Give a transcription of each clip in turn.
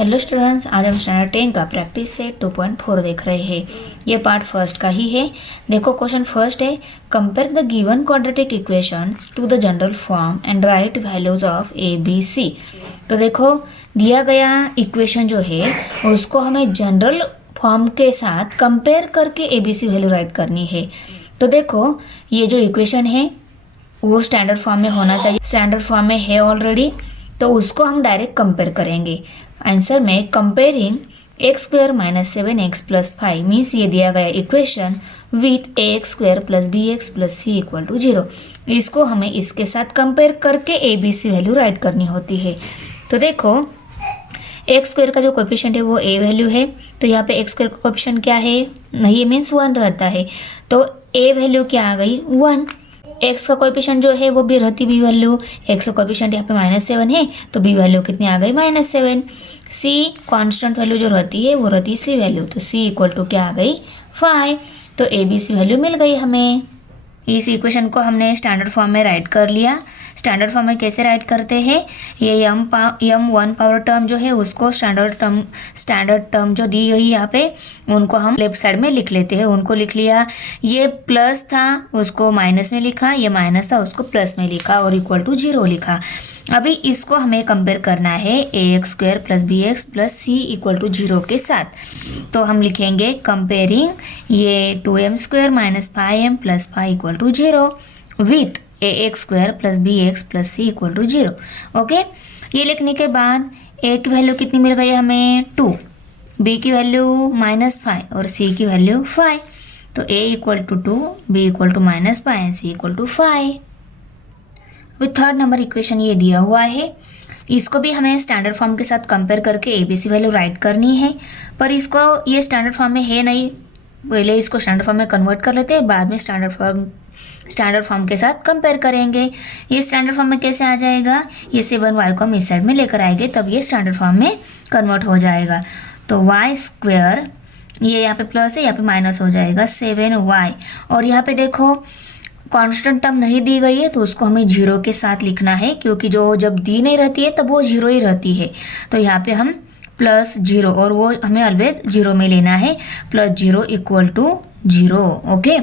Hello students, आज हम standard 10 का प्रैक्टिस सेट 2.4 देख रहे हैं। ये पार्ट फर्स्ट का ही है। देखो क्वेश्चन फर्स्ट है, compare the given quadratic equation to the general form and write values of a b c. तो देखो दिया गया इक्वेशन जो है उसको हमें जनरल फॉर्म के साथ कंपेयर करके a b c value write करनी है। तो देखो ये जो इक्वेशन है वो स्टैंडर्ड फॉर्म में होना चाहिए, स्टैंडर्ड फॉर्म में है ऑलरेडी, तो उसको हम डायरेक्ट कंपेयर करेंगे। आंसर में comparing x square minus 7x plus 5 means ये दिया गया equation with a x square plus b x plus c equal to 0। इसको हमें इसके साथ कंपेयर करके a b c value write करनी होती है। तो देखो एक्स स्क्वायर का जो कोएफिशिएंट है वो ए वैल्यू है, तो यहाँ पे एक्स स्क्वायर का कोएफिशिएंट क्या है, नहीं मीन्स 1 रहता है, तो ए वैल्यू क्या आ गई 1। एक्स का कोएफिशिएंट जो है वो भी रहती बी वैल्यू, एक्स का कोएफिशिएंट यहाँ पे -7 है तो बी वैल्यू कितनी आ गई -7। सी कांस्टेंट वैल्यू जो रहती है वो रहती है सी वैल्यू, तो सी इक्वल टू क्या आ गई 5। तो ए बी सी वैल्यू मिल गई हमें। इस इक्वेशन को हमने स्टैंडर्ड फॉर्म में राइट कर लिया। स्टैंडर्ड फॉर्म में कैसे राइट करते हैं, ये यम वन पावर टर्म जो है उसको स्टैंडर्ड टर्म जो दी गई यहाँ पे उनको हम लेफ्ट साइड में लिख लेते हैं। उनको लिख लिया, ये प्लस था उसको माइनस में लिखा, ये माइनस था उसको प्लस में लिखा और इक्वल टू 0 लिखा। अभी इसको हमें कंपेयर करना है a x square plus b x plus c equal to 0 के साथ। तो हम लिखेंगे कंपेयरिंग ये 2m square minus 5m plus 5 equal to 0 with a x square plus b x plus c equal to 0। Okay, ये लिखने के बाद ए की वैल्यू कितनी मिल गई हमें 2, बी की वैल्यू -5 और सी की वैल्यू 5। तो a equal to 2, b equal to -5, c equal to 5। अभी थर्ड नंबर इक्वेशन ये दिया हुआ है, इसको भी हमें स्टैंडर्ड फॉर्म के साथ कंपेयर करके a b c value write करनी है, पर इसको ये स्टैंडर्ड फॉर्म में है नहीं, पहले इसको स्टैंडर्ड फॉर्म में कन्वर्ट कर लेते हैं, बाद में स्टैंडर्ड फॉर्म के साथ कंपेयर करेंगे। ये स्टैंडर्ड फॉर्म में कैसे आ जाएगा, ये 7y को हम इस साइड में लेकर आएंगे तब ये स्टैंडर्ड फॉर्म में कन्वर्ट हो जाएगा। तो y स्क्वायर, ये यहाँ पे प्लस है यहाँ पे माइनस हो जाएगा 7y, और यहाँ पे देखो कांस्टेंट टर्म नहीं दी गई है तो उसको हमें 0 के साथ लिखना है, क्योंकि जो जब दी नहीं रहती है तब वो 0 ही रहती है। तो यहाँ पे हम +0 और वो हमें ऑलवेज 0 में लेना है, +0 इक्वल टू 0। ओके,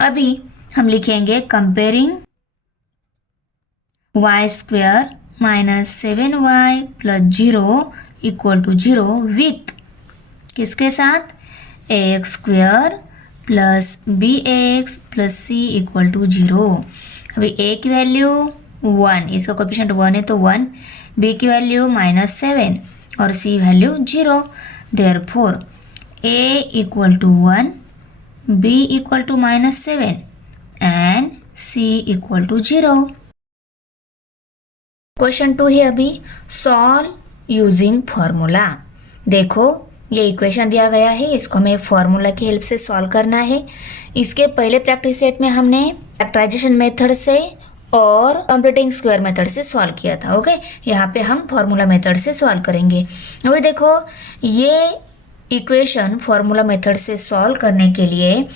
अभी हम लिखेंगे comparing y square minus 7y plus 0 equal to 0 with किसके साथ, a x square plus b x plus c equal to 0। अभी ए की वैल्यू 1, इसका कोएफिशिएंट 1 है तो 1, बी की वैल्यू -7 और c value 0। Therefore a equal to 1, b equal to -7 and c equal to 0। Question 2 है अभी, सॉल्व यूजिंग फॉर्मूला। देखो ये इक्वेशन दिया गया है, इसको हमें फॉर्मूला की हेल्प से सॉल्व करना है। इसके पहले प्रैक्टिस सेट में हमने फैक्टराइजेशन मेथड से और कंप्लीटिंग स्क्वायर मेथड से सॉल्व किया था। ओके, यहाँ पे हम फॉर्मूला मेथड से सॉल्व करेंगे। अभी देखो ये इक्वेशन फॉर्मूला मेथड से सॉल्व करने के लिए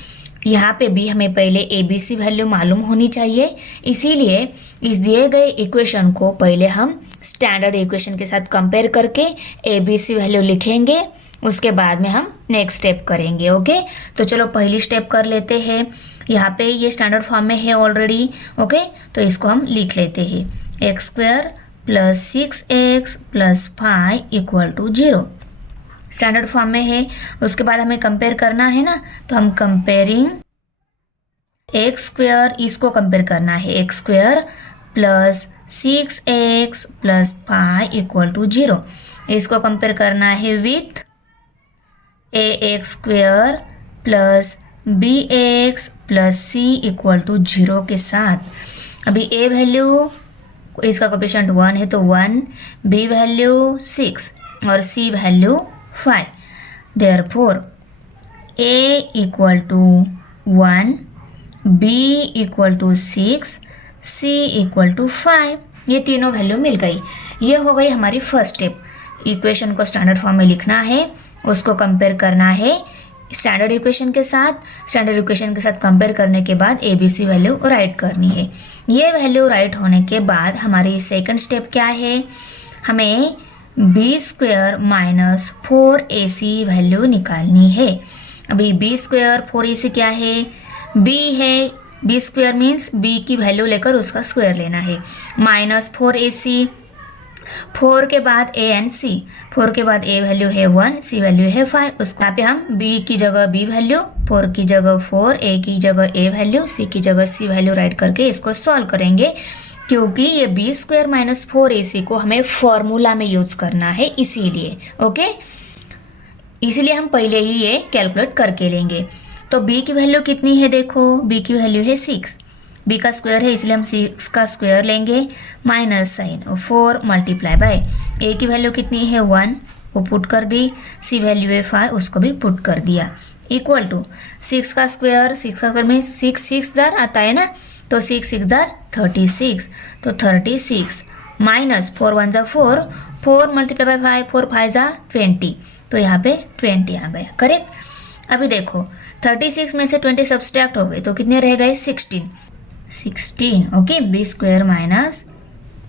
यहाँ पे भी हमें पहले ए बी सी वैल्यू मालूम होनी चाहिए, इसीलिए इस दिए गए इक्वेशन को पहले हम स्टैंडर्ड इक्वेशन के साथ कंपेयर करके ए बी सी वैल्यू लिखेंगे, उसके बाद में हम नेक्स्ट स्टेप करेंगे। ओके, तो चलो पहली स्टेप कर लेते हैं। यहाँ पे ये स्टैंडर्ड फॉर्म में है ऑलरेडी। ओके, तो इसको हम लिख लेते हैं, x square plus 6x plus 5 equal to 0 standard form में है। उसके बाद हमें कंपेयर करना है ना, तो हम कंपेयरिंग एक्स स्क्वायर, इसको कंपेयर करना है, x square plus 6x plus 5 equal to 0। इसको कंपेयर करना है with a x square plus b x plus c equal to 0 के साथ। अभी ए वैल्यू, इसका कोएफिशिएंट 1 है तो 1, बी वैल्यू 6 और c value 5। Therefore a equal to 1, b equal to 6, c equal to 5। ये तीनों वैल्यू मिल गई। ये हो गई हमारी फर्स्ट स्टेप। इक्वेशन को स्टैंडर्ड फॉर्म में लिखना है, उसको कंपेयर करना है स्टैंडर्ड इक्वेशन के साथ। स्टैंडर्ड इक्वेशन के साथ कंपेयर करने के बाद a b c value write करनी है। ये वैल्यू राइट होने के बाद हमारी सेकंड स्टेप क्या है, हमें B square minus 4ac value निकालनी है। अभी बी स्क्वायर 4ac क्या है, बी है, बी स्क्वायर मीन्स बी की वैल्यू लेकर उसका स्क्वायर लेना है, माइनस 4ac, 4 के बाद ए एंड सी, 4 के बाद ए वैल्यू है 1, सी वैल्यू है 5, उस यहाँ पे हम बी की जगह बी वैल्यू, 4 की जगह 4, ए की जगह ए वैल्यू, सी की जगह सी वैल्यू राइट करके इसको सॉल्व करेंगे, क्योंकि ये बी स्क्वायर माइनस 4ac को हमें फॉर्मूला में यूज करना है, इसीलिए ओके, इसीलिए हम पहले ही ये कैलकुलेट करके लेंगे। तो b की वैल्यू कितनी है, देखो b की वैल्यू है 6, b का स्क्वायर है इसलिए हम 6 का स्क्वायर लेंगे, minus sign 4 multiply by a की वैल्यू कितनी है 1, वो पुट कर दी, c वैल्यू है 5, उसको भी पुट कर दिया, इक्वल टू 6 का स्क्वायर में 6 जार आता है ना, तो 6 जार 36, तो 36 minus 4 1 jar 4, 4 multiply by 5, 4 5 jar 20, तो यहाँ पे 20 आ गया, करेक्ट। अभी देखो 36 में से 20 सब्सट्रैक्ट हो गए तो कितने रह गए 16 okay, b square minus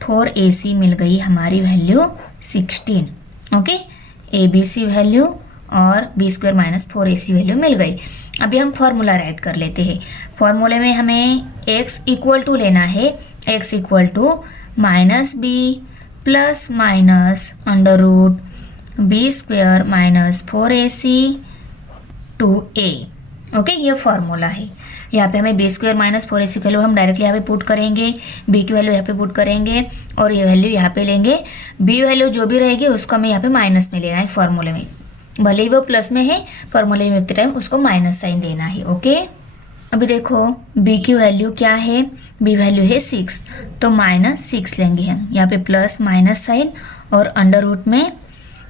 4ac मिल गई हमारी value 16 okay, a b c value और b square minus 4ac value मिल गई। अभी हम फॉर्मूला राइट कर लेते हैं। फॉर्मूले में हमें x इक्वल टू लेना है, x equal to minus b plus minus under root b square minus 4ac two a okay, ये फॉर्मूला है। यहाँ पे हमें बी स्क्वायर माइनस 4ac की वैल्यू हम डायरेक्टली यहाँ पे पुट करेंगे, बी की वैल्यू यहाँ पे पुट करेंगे और ये वैल्यू यहाँ पे लेंगे, बी वैल्यू जो भी रहेगी उसको हमें यहाँ पे माइनस में लेना है फॉर्मूले में, भले ही वो प्लस में है फॉर्मूले में टाइम उसको माइनस साइन देना है ओके। अभी देखो b की वैल्यू क्या है, b वैल्यू है 6, तो माइनस 6 लेंगे हम, यहाँ पे प्लस माइनस साइन और अंडर रूट में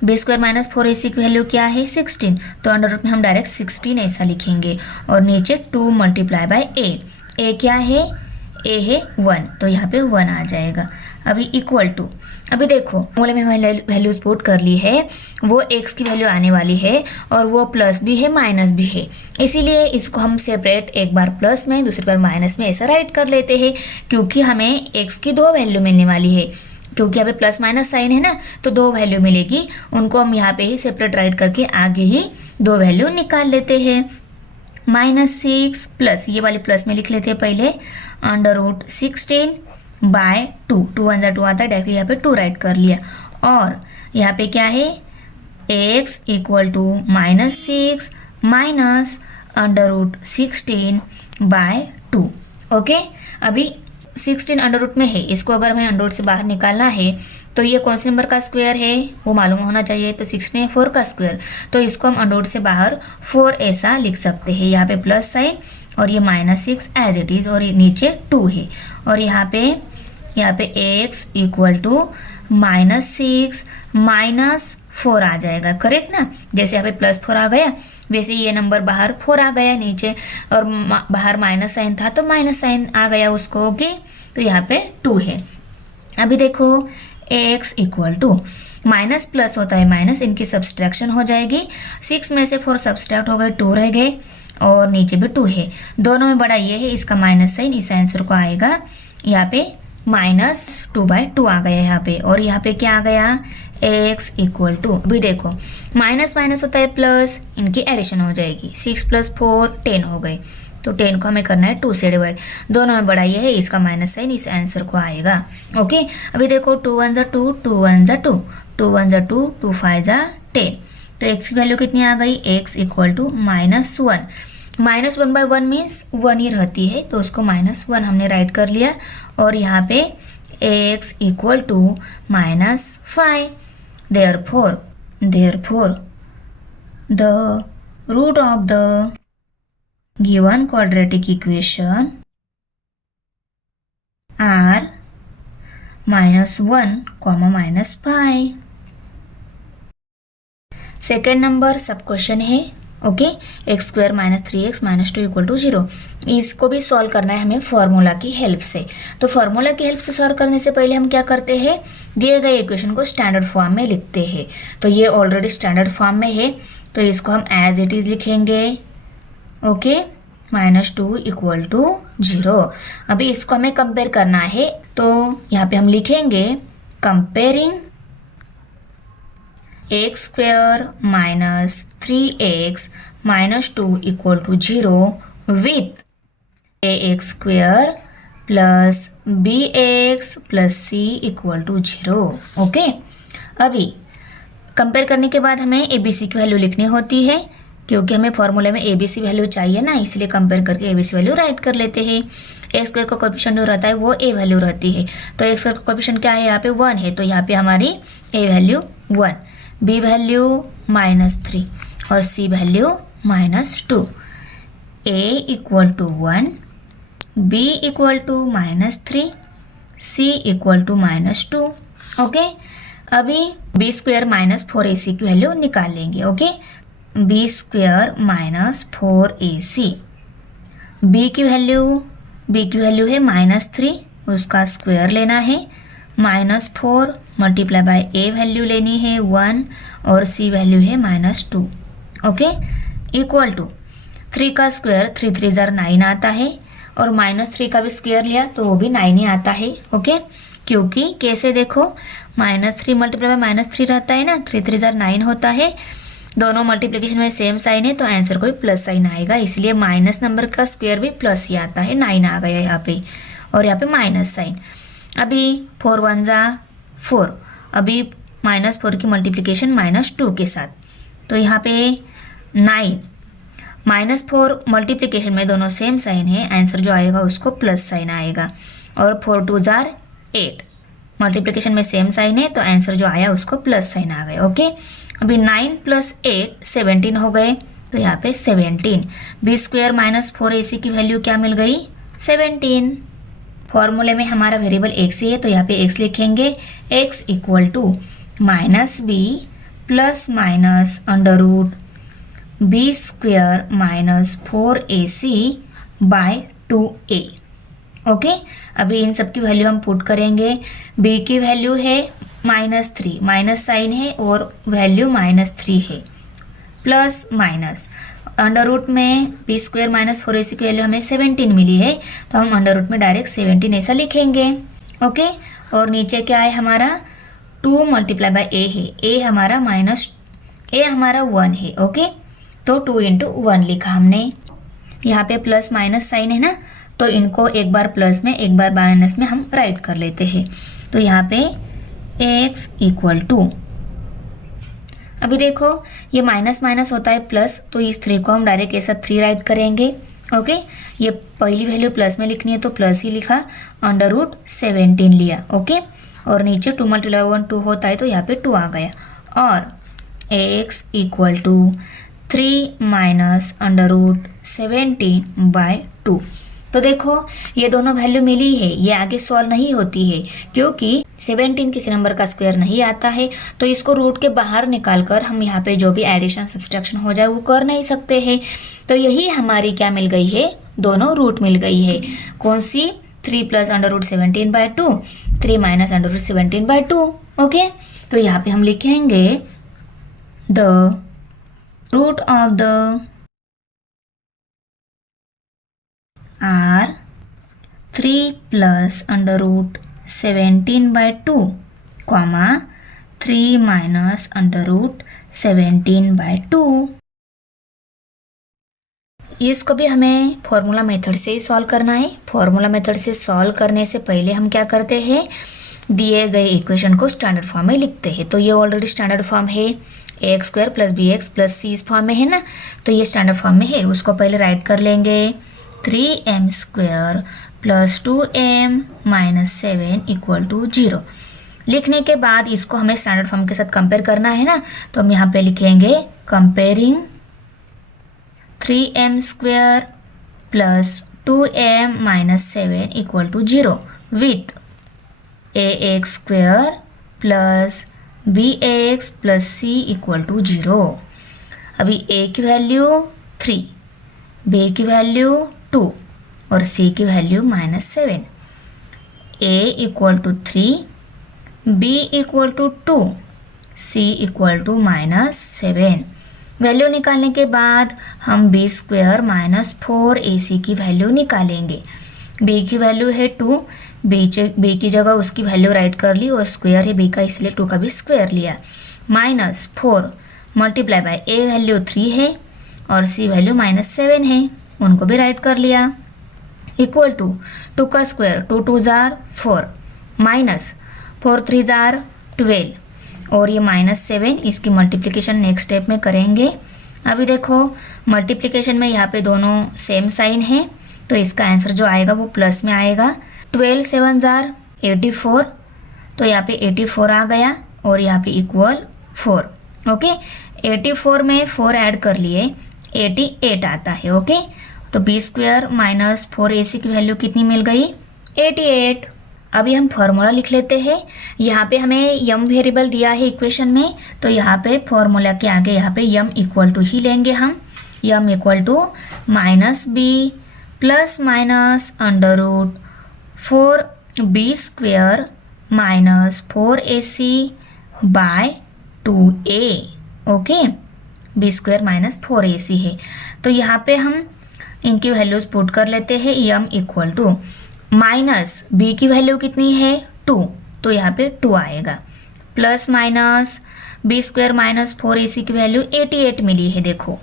बी स्क्वायर माइनस 4ac की वैल्यू क्या है 16, तो अंडर रूट में हम डायरेक्ट 16 ऐसा लिखेंगे और नीचे 2 मल्टीप्लाई बाय ए क्या है, ए है 1, तो यहाँ पे 1 आ जाएगा। अभी इक्वल टू, अभी देखो फॉर्मूले में हमने वैल्यूज पुट कर ली है, वो x की वैल्यू आने वाली है और वो प्लस भी है माइनस भी है, इसीलिए इसको हम सेपरेट एक बार प्लस में दूसरी बार माइनस में ऐसा राइट कर लेते हैं, क्योंकि हमें x की 2 वैल्यू मिलने वाली है, क्योंकि यहाँ पे प्लस माइनस साइन है ना, तो 2 वैल्यू मिलेगी, उनको हम यहाँ पे ही सेपरेट राइट करके आगे ही 2 वैल्यू निकाल लेते हैं। -6 प्लस ये वाली प्लस में लिख लेते हैं पहले, अंडर रूट 16 बाय 2, 2 1 2 आता है, डायरेक्टली यहाँ पे 2 राइट कर लिया, और यहाँ पे क्या है x equal to -6 minus under root 16 by 2 okay. अभी 16 अंडर रूट में है, इसको अगर हमें अंडर रूट से बाहर निकालना है तो ये कौन से नंबर का स्क्वायर है वो मालूम होना चाहिए, तो 16 है 4 का स्क्वायर, तो इसको हम अंडर रूट से बाहर 4 ऐसा लिख सकते हैं, यहाँ पे प्लस साइन और ये -6 एज इट इज़ और ये नीचे 2 है, और यहाँ पे x इक्वल टू -6 -4 आ जाएगा, करेक्ट ना, जैसे यहाँ पे +4 आ गया वैसे ये नंबर बाहर 4 आ गया नीचे, और बाहर माइनस साइन था तो माइनस साइन आ गया उसको ओके, तो यहाँ पे 2 है। अभी देखो x equal to minus plus होता है माइनस, इनकी सब्सट्रैक्शन हो जाएगी, 6 में से 4 सब्सट्रैक्ट हो गए 2 रह गए और नीचे भी 2 है, दोनों में बड़ा ये है, इसका माइनस साइन इस आंसर को आएगा, यहाँ पे -2/2 आ गया यहाँ पे, और यहाँ पे क्या आ गया x इक्वल टू, अभी देखो माइनस माइनस होता है प्लस, इनकी एडिशन हो जाएगी, 6 + 4 10 हो गए, तो 10 को हमें करना है 2 से डिवाइड, दोनों में बड़ा ये है, इसका माइनस साइन इस आंसर को आएगा ओके। अभी देखो 2 1 2 2 1 2 2 1 2 2 5 10, तो x की वैल्यू कितनी आ गई, x इक्वल टू -1, -1/1 मीन्स 1 ही रहती है, तो उसको -1 हमने राइट कर लिया, और यहाँ पे x equal to -5, therefore the root of the given quadratic equation are -1, -5। Second number सब क्वेश्चन है ओके, x² - 3x - 2 = 0, इसको भी सॉल्व करना है हमें फॉर्मूला की हेल्प से। तो फॉर्मूला की हेल्प से सॉल्व करने से पहले हम क्या करते हैं, दिए गए इक्वेशन को स्टैंडर्ड फॉर्म में लिखते हैं, तो ये ऑलरेडी स्टैंडर्ड फॉर्म में है, तो इसको हम एज इट इज़ लिखेंगे ओके, -2 = 0। अभी इसको हमें कंपेयर करना है, तो यहाँ पे हम लिखेंगे comparing x square minus 3x minus 2 equal to 0 with ax square plus bx plus c equal to 0। Okay, अभी कंपेयर करने के बाद हमें abc की वैल्यू लिखनी होती है, क्योंकि हमें फॉर्मूले में abc वैल्यू चाहिए ना, इसलिए कंपेयर करके abc वैल्यू राइट कर लेते हैं। ए स्क्वायर का कोएफिशिएंट जो रहता है वो a वैल्यू रहती है, तो ए स्क्वायर का कोएफिशिएंट क्या है, यहाँ पे 1 है, तो यहाँ पे हमारी a वैल्यू 1, b वैल्यू -3 और c value -2। a equal to 1, b equal to -3, c equal to -2। Okay, अभी b स्क्वायर माइनस 4ac की वैल्यू निकाल लेंगे। Okay, b square minus 4ac, b की वैल्यू है -3, उसका स्क्वायर लेना है, -4 मल्टीप्लाई बाय a वैल्यू लेनी है 1 और c वैल्यू है -2। ओके, इक्वल टू 3 का स्क्वायर 3 3 जार 9 आता है, और -3 का भी स्क्वायर लिया तो वो भी 9 ही आता है। ओके, क्योंकि कैसे देखो, -3 मल्टीप्लाई बाय -3 रहता है ना, 3 3 जार 9 होता है, दोनों मल्टीप्लिकेशन में सेम साइन है तो आंसर कोई प्लस साइन आएगा, इसलिए माइनस नंबर का स्क्वायर भी प्लस ही आता है, 9 आ गया यहाँ पे, और यहाँ पे माइनस साइन। अभी 4 1 जा 4, अभी -4 की मल्टीप्लिकेशन -2 के साथ, तो यहाँ पे 9 -4 मल्टीप्लिकेशन में दोनों सेम साइन है, आंसर जो आएगा उसको प्लस साइन आएगा, और 4 2 जार 8 मल्टीप्लिकेशन में सेम साइन है तो आंसर जो आया उसको प्लस साइन आ गया। ओके, अभी 9 + 8 17 हो गए, तो यहाँ पे 17, b स्क्वायर माइनस 4ac की वैल्यू क्या मिल गई, 17। फॉर्मूले में हमारा वेरिएबल x ही है, तो यहाँ पे x लिखेंगे, x equal to -b plus minus under root b square minus 4ac by 2a। Okay, अभी इन सब की वैल्यू हम पुट करेंगे। b की वैल्यू है -3, माइनस साइन है और वैल्यू -3 है, प्लस माइनस अंडर रूट में b स्क्वायर माइनस 4ac की वैल्यू हमें 17 मिली है, तो हम अंडर रूट में डायरेक्ट 17 ऐसा लिखेंगे। ओके, और नीचे क्या है हमारा 2 मल्टीप्लाई बाय a है, a हमारा 1 है। ओके, तो 2 × 1 लिखा हमने, यहाँ पे प्लस माइनस साइन है ना, तो इनको एक बार प्लस में एक बार माइनस में हम राइट कर लेते हैं, तो यहाँ पे x इक्वल टू, अभी देखो ये माइनस माइनस होता है प्लस, तो इस 3 को हम डायरेक्ट ऐसा 3 राइट करेंगे। ओके, ये पहली वैल्यू प्लस में लिखनी है तो प्लस ही लिखा, अंडर रूट 17 लिया। ओके, और नीचे 2 × 1 2 होता है तो यहाँ पे 2 आ गया, और x equal to 3 minus under root 17 by 2। तो देखो ये दोनों वैल्यू मिली है, ये आगे सॉल्व नहीं होती है, क्योंकि 17 किसी नंबर का स्क्वायर नहीं आता है, तो इसको रूट के बाहर निकाल कर हम यहाँ पे जो भी एडिशन सब्सट्रैक्शन हो जाए वो कर नहीं सकते हैं। तो यही हमारी क्या मिल गई है, दोनों रूट मिल गई है। कौन सी, 3 + under root 17 by 2, 3 minus under root 17 by 2। Okay, तो यहाँ पे हम लिखेंगे the root of the are 3 + under root 17 by 2, 3 minus under root 17 by 2। इसको भी हमें फॉर्मूला मेथड से ही सॉल्व करना है। फॉर्मूला मेथड से सॉल्व करने से पहले हम क्या करते हैं, दिए गए इक्वेशन को स्टैंडर्ड फॉर्म में लिखते हैं। तो ये ऑलरेडी स्टैंडर्ड फॉर्म है, ax square plus bx plus c इस फॉर्म में है ना, तो ये स्टैंडर्ड फॉर्म में है, उसको पहले राइट कर लेंगे। 3m square plus 2m minus 7 equal to 0 लिखने के बाद इसको हमें स्टैंडर्ड फॉर्म के साथ कंपेयर करना है ना, तो हम यहाँ पे लिखेंगे comparing 3m square plus 2m minus 7 equal to 0 with ax square plus bx plus c equal to 0। अभी a की वैल्यू 3, b की वैल्यू 2 और c की value -7। a equal to 3, b equal to 2, c equal to -7। Value निकालने के बाद हम b square minus 4ac की वैल्यू निकालेंगे। b की वैल्यू है 2, b की जगह उसकी वैल्यू राइट कर ली और स्क्वायर है b का, इसलिए 2 का भी स्क्वायर लिया। -4 मल्टीप्लाई बाय ए वैल्यू 3 है और सी वैल्यू -7 है, उनको भी राइट कर लिया। इक्वल टू 2 का स्क्वायर 2 2 जार 4 -4 3 जार 12 और ये -7, इसकी मल्टीप्लिकेशन नेक्स्ट स्टेप में करेंगे। अभी देखो मल्टीप्लिकेशन में यहाँ पे दोनों सेम साइन है, तो इसका आंसर जो आएगा वो प्लस में आएगा। 12 7 जार 84, तो यहाँ पे 84 आ गया और यहाँ पे इक्वल 4। ओके, 84 में 4 ऐड कर लिए 88 आता है। ओके, तो बी स्क्वायर माइनस 4ac की वैल्यू कितनी मिल गई? 88। अभी हम फॉर्मूला लिख लेते हैं। यहाँ पे हमें यम वेरिएबल दिया है इक्वेशन में, तो यहाँ पे फॉर्मूला के आगे यहाँ पे यम इक्वल टू ही लेंगे हम। M equal to -b plus minus under root 4b square minus 4ac by 2a। Okay, b square minus 4ac है, तो यहाँ पे हम इनकी वैल्यूज पुट कर लेते हैं। M equal to minus b की वैल्यू कितनी है 2, तो यहाँ पे 2 आएगा, plus minus b square minus 4ac की वैल्यू 88 मिली है देखो।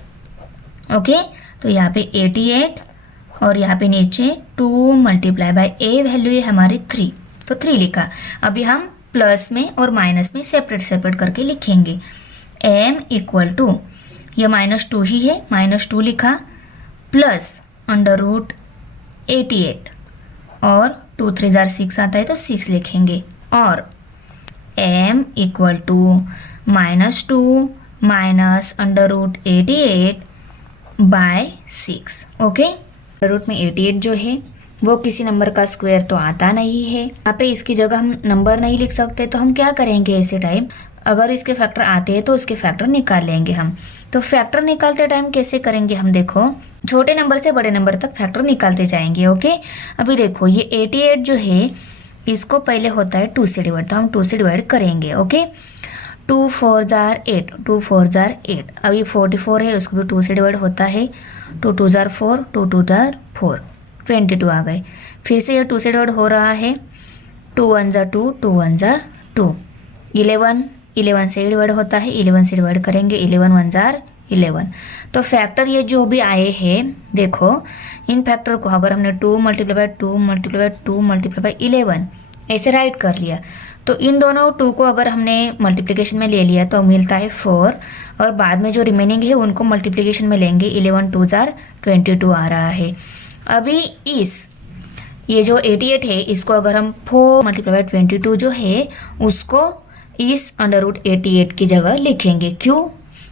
ओके, तो यहाँ पे 88 और यहाँ पे नीचे 2 मल्टीप्लाई बाय ए वैल्यू है हमारी 3, तो 3 लिखा। अभी हम प्लस में और माइनस में सेपरेट करके लिखेंगे। m इक्वल टू ये -2 ही है, -2 लिखा, प्लस अंडर रूट 88 और 2 3 जार 6 आता है तो 6 लिखेंगे, और m equal to -2 minus under root 88 by 6। Okay, under root में 88 जो है वो किसी नंबर का स्क्वायर तो आता नहीं है। यहाँ पे इसकी जगह हम नंबर नहीं लिख सकते, तो हम क्या करेंगे ऐसे टाइम, अगर इसके फैक्टर आते हैं तो इसके फैक्टर निकाल लेंगे हम। तो फैक्टर निकालते टाइम कैसे करेंगे हम, देखो छोटे नंबर से बड़े नंबर तक फैक्टर निकालते जाएंगे। ओके, अभी देखो ये 88 जो है इसको पहले होता है 2 से डिवाइड, तो हम 2 से डिवाइड करेंगे। Okay, 2 4 jar 8, 2 4 jar 8। अभी 44 है, उसको भी 2 से डिवाइड होता है, 2 2 जार 4, 2 2 जार 4, 22 आ गए। फिर से ये 2 से डिवाइड हो रहा है, 2 1 जार 2, 2 1 जार 2। 11 से डिवाइड होता है, 11 से डिवाइड करेंगे, 11 1 जार 11। तो फैक्टर ये जो भी आए हैं देखो, इन फैक्टर को अगर हमने 2 multiply bye 2 multiply bye 2 multiply bye 11 ऐसे राइट कर लिया, तो इन दोनों 2 को अगर हमने मल्टीप्लिकेशन में ले लिया तो मिलता है 4, और बाद में जो रिमेनिंग है उनको मल्टीप्लिकेशन में लेंगे, 11 2 जार 22 आ रहा है। अभी ये जो 88 है इसको अगर हम 4 मल्टीप्लाई बाय 22 जो है उसको इस अंडर रूट 88 की जगह लिखेंगे। क्यों?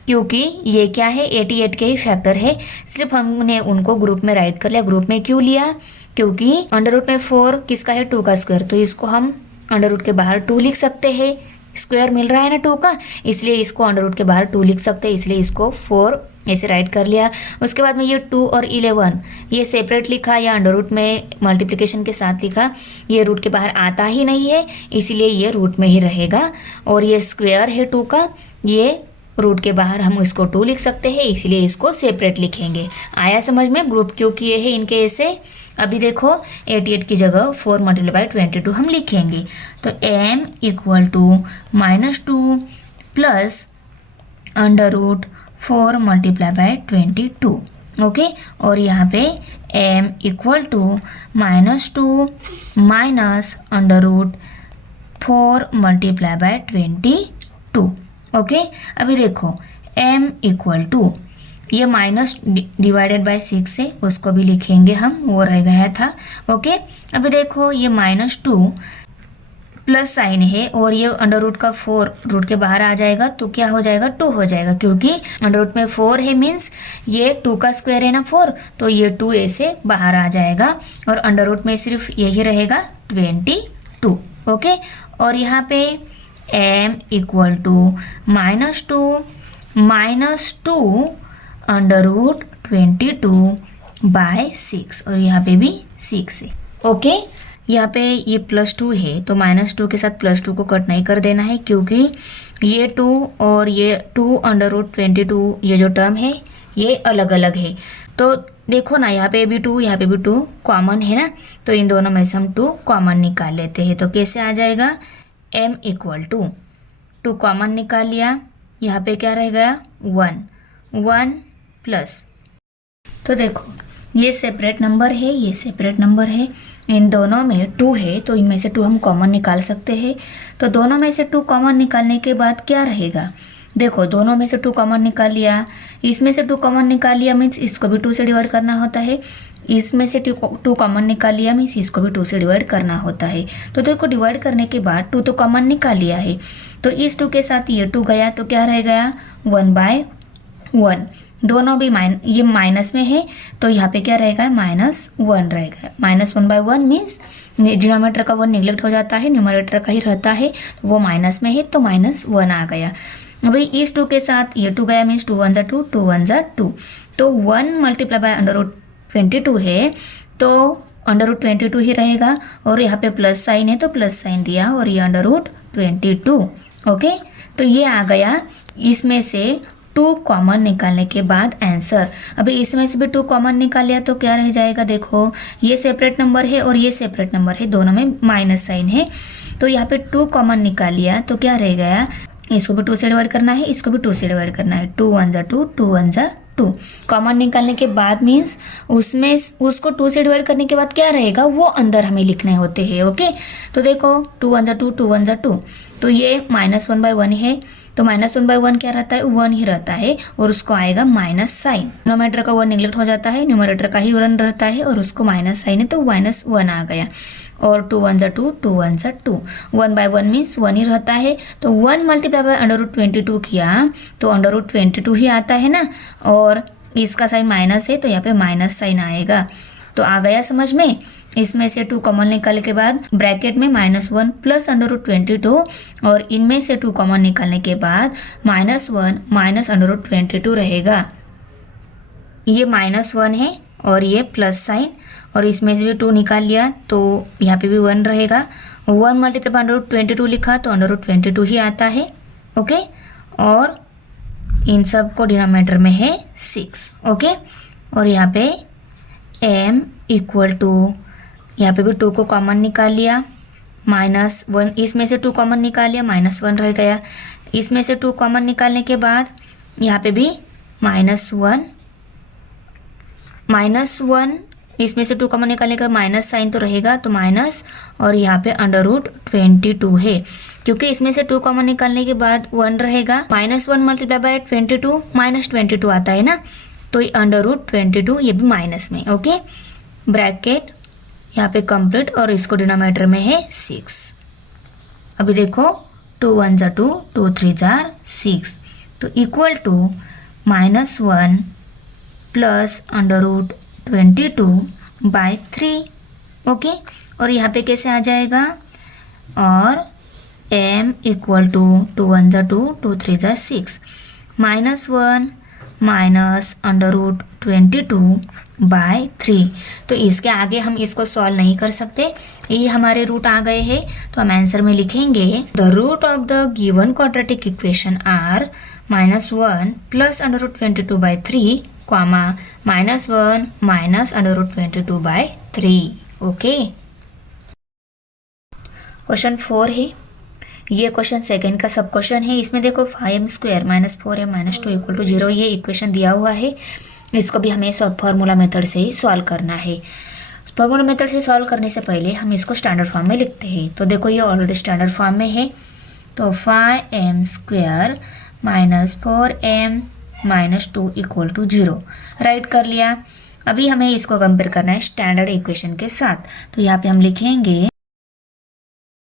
क्योंकि ये क्या है, 88 के ही फैक्टर है, सिर्फ हमने उनको ग्रुप में राइट कर लिया। ग्रुप में क्यों लिया? क्योंकि अंडर रूट में 4 किसका है, 2 का स्क्वायर, तो इसको हम अंडर रूट के बाहर 2 लिख सकते हैं, स्क्वायर मिल रहा है ना 2 का, इसलिए इसको अंडर रूट के बाहर 2 लिख सकते हैं, इसलिए इसको 4 ऐसे राइट कर लिया। उसके बाद में ये 2 और 11 ये सेपरेट लिखा या अंडर रूट में मल्टीप्लिकेशन के साथ लिखा, ये रूट के बाहर आता ही नहीं है, इसीलिए ये रूट में ही रहेगा। और ये स्क्वायर है 2 का, ये रूट के बाहर हम इसको 2 लिख सकते हैं, इसीलिए इसको सेपरेट लिखेंगे। आया समझ में ग्रुप क्यों किए हैं इनके ऐसे? अभी देखो 88 की जगह 4 मल्टीप्लाई बाय 22 हम लिखेंगे, तो m इक्वल टू -2 प्लस under root 4 multiply by 22। Okay, और यहाँ पे m equal to -2 minus under root 4 multiply by 22। Okay, अभी देखो m इक्वल टू ये माइनस डिवाइडेड बाय 6 है, उसको भी लिखेंगे हम, वो रह गया था। ओके, अभी देखो ये -2 प्लस साइन है और ये अंडर रूट का 4 रूट के बाहर आ जाएगा, तो क्या हो जाएगा, 2 हो जाएगा, क्योंकि अंडर रूट में 4 है, मीन्स ये 2 का स्क्वायर है ना 4, तो ये 2 ऐसे बाहर आ जाएगा और अंडर रूट में सिर्फ यही रहेगा 22। ओके, और यहाँ पे m equal to -2 under root 22 by 6, और यहाँ पे भी 6 है। ओके, यहाँ पे ये +2 है, तो -2 के साथ +2 को कट नहीं कर देना है, क्योंकि ये 2 और ये 2 अंडर रूट 22 ये जो टर्म है ये अलग अलग है। तो देखो ना, यहाँ पे भी 2 यहाँ पे भी 2 कॉमन है ना, तो इन दोनों में से हम 2 कॉमन निकाल लेते हैं। तो कैसे आ जाएगा, m इक्वल टू 2 कॉमन निकाल लिया, यहाँ पे क्या रह गया 1, 1 प्लस, तो देखो ये सेपरेट नंबर है, ये सेपरेट नंबर है, इन दोनों में 2 है तो इनमें से 2 हम कॉमन निकाल सकते हैं। तो दोनों में से 2 कॉमन निकालने के बाद क्या रहेगा, देखो दोनों में से 2 कॉमन निकाल लिया, इसमें से 2 कॉमन निकाल लिया मीन्स इसको भी 2 से डिवाइड करना होता है, इसमें से 2 कॉमन निकाल लिया मीन्स इसको भी 2 से डिवाइड करना होता है। तो देखो डिवाइड करने के बाद 2 तो कॉमन निकाल लिया है, तो इस 2 के साथ ये 2 गया तो क्या रह गया 1/1, दोनों भी ये माइनस में है तो यहाँ पे क्या रहेगा -1 रहेगा। -1/1 मीन्स डिनोमिनेटर का 1 निगलेक्ट हो जाता है, न्यूमरेटर का ही रहता है, तो वो माइनस में है तो -1 आ गया। अभी इस 2 के साथ ये 2 गया मीन्स 2 1 ज़ा 2, 2 1 ज़ा 2, तो 1 मल्टीप्लाई बाय √22 है तो √22 ही रहेगा, और यहाँ पे प्लस साइन है तो प्लस साइन दिया और ये √22। ओके, तो ये आ गया इसमें से 2 कॉमन निकालने के बाद आंसर। अभी इसमें से भी 2 कॉमन निकाल लिया तो क्या रह जाएगा, देखो ये सेपरेट नंबर है और ये सेपरेट नंबर है, दोनों में माइनस साइन है, तो यहाँ पे 2 कॉमन निकाल लिया तो क्या रह गया, इसको भी 2 से डिवाइड करना है, इसको भी 2 से डिवाइड करना है, 2 1 ज़ा 2, 2 1 ज़ा 2। कॉमन निकालने के बाद मीन्स उसमें उसको 2 से डिवाइड करने के बाद क्या रहेगा वो अंदर हमें लिखने होते हैं। ओके, तो देखो 2 1 ज़ा 2, 2 1 ज़ा 2, तो ये -1/1 है, तो -1/1 क्या रहता है 1 ही रहता है, और उसको आएगा माइनस साइन, डिनोमिनेटर का 1 निगलेक्ट हो जाता है, न्यूमरेटर का ही 1 रहता है और उसको माइनस साइन है तो -1 आ गया, और 2 1 ज़ा 2, 2 1 ज़ा 2, 1/1 मीन्स 1 ही रहता है, तो 1 मल्टीप्लाई बाय √22 किया तो √22 ही आता है ना, और इसका साइन माइनस है तो यहाँ पे माइनस साइन आएगा। तो आ गया समझ में, इसमें से 2 कॉमन निकालने के बाद ब्रैकेट में -1 प्लस √22, और इनमें से 2 कॉमन निकालने के बाद -1 माइनस √22 रहेगा। ये -1 है और ये प्लस साइन, और इसमें से भी 2 निकाल लिया तो यहाँ पे भी 1 रहेगा, 1 मल्टीप्लाई बाय √22 लिखा तो √22 ही आता है। ओके, और इन सब को डिनोमिनेटर में है 6। ओके, और यहाँ पे m इक्वल टू, यहाँ पे भी 2 को कॉमन निकाल लिया, -1, इसमें से 2 कॉमन निकाल लिया, -1 रह गया, इसमें से 2 कॉमन निकालने के बाद यहाँ पे भी -1, इसमें से 2 कॉमन निकालने का माइनस साइन तो रहेगा तो माइनस, और यहाँ पे √22 है, क्योंकि इसमें से 2 कॉमन निकालने के बाद 1 रहेगा, -1 मल्टीप्लाई बाय 22 -22 आता है ना, तो ये √22 ये भी माइनस में। ओके, ब्रैकेट यहाँ पे कंप्लीट, और इसको डिनोमिनेटर में है 6। अभी देखो 2 1 ज़ा 2, 2 3 ज़ा 6, तो इक्वल टू -1 प्लस √22/3। ओके, और यहाँ पे कैसे आ जाएगा, और m इक्वल टू 2 1 ज़ा 2, 2 3 ज़ा 6, -1 माइनस √22/3। तो इसके आगे हम इसको सॉल्व नहीं कर सकते, ये हमारे रूट आ गए हैं, तो हम आंसर में लिखेंगे the root of the given quadratic equation are -1 plus √22/3, -1 minus √22/3। Okay, question 4 है, ये क्वेश्चन सेकेंड का सब क्वेश्चन है। इसमें देखो 5m² - 4m - 2 = 0 ये इक्वेशन दिया हुआ है, इसको भी हमें फार्मूला मेथड से ही सॉल्व करना है। फार्मूला मेथड से सॉल्व करने से पहले हम इसको स्टैंडर्ड फॉर्म में लिखते हैं, तो देखो ये ऑलरेडी स्टैंडर्ड फॉर्म में है, तो 5m² - 4m - 2 = 0 राइट कर लिया। अभी हमें इसको कंपेयर करना है स्टैंडर्ड इक्वेशन के साथ, तो यहाँ पे हम लिखेंगे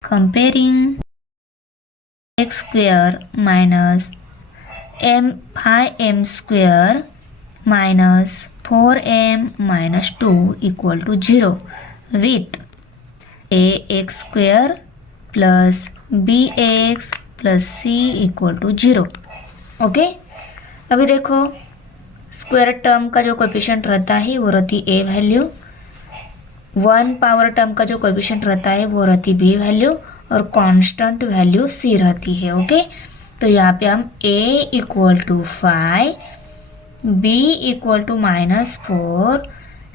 comparing x² - 5m² - 4m - 2 = 0 with ax² plus bx plus c = 0। Okay, अभी देखो स्क्वायर टर्म का जो कोएफिशिएंट रहता है वो रहती a वैल्यू, 1 पावर टर्म का जो कोएफिशिएंट रहता है वो रहती b वैल्यू, और कांस्टेंट वैल्यू c रहती है। ओके, तो यहाँ पे हम a = 5, b = -4,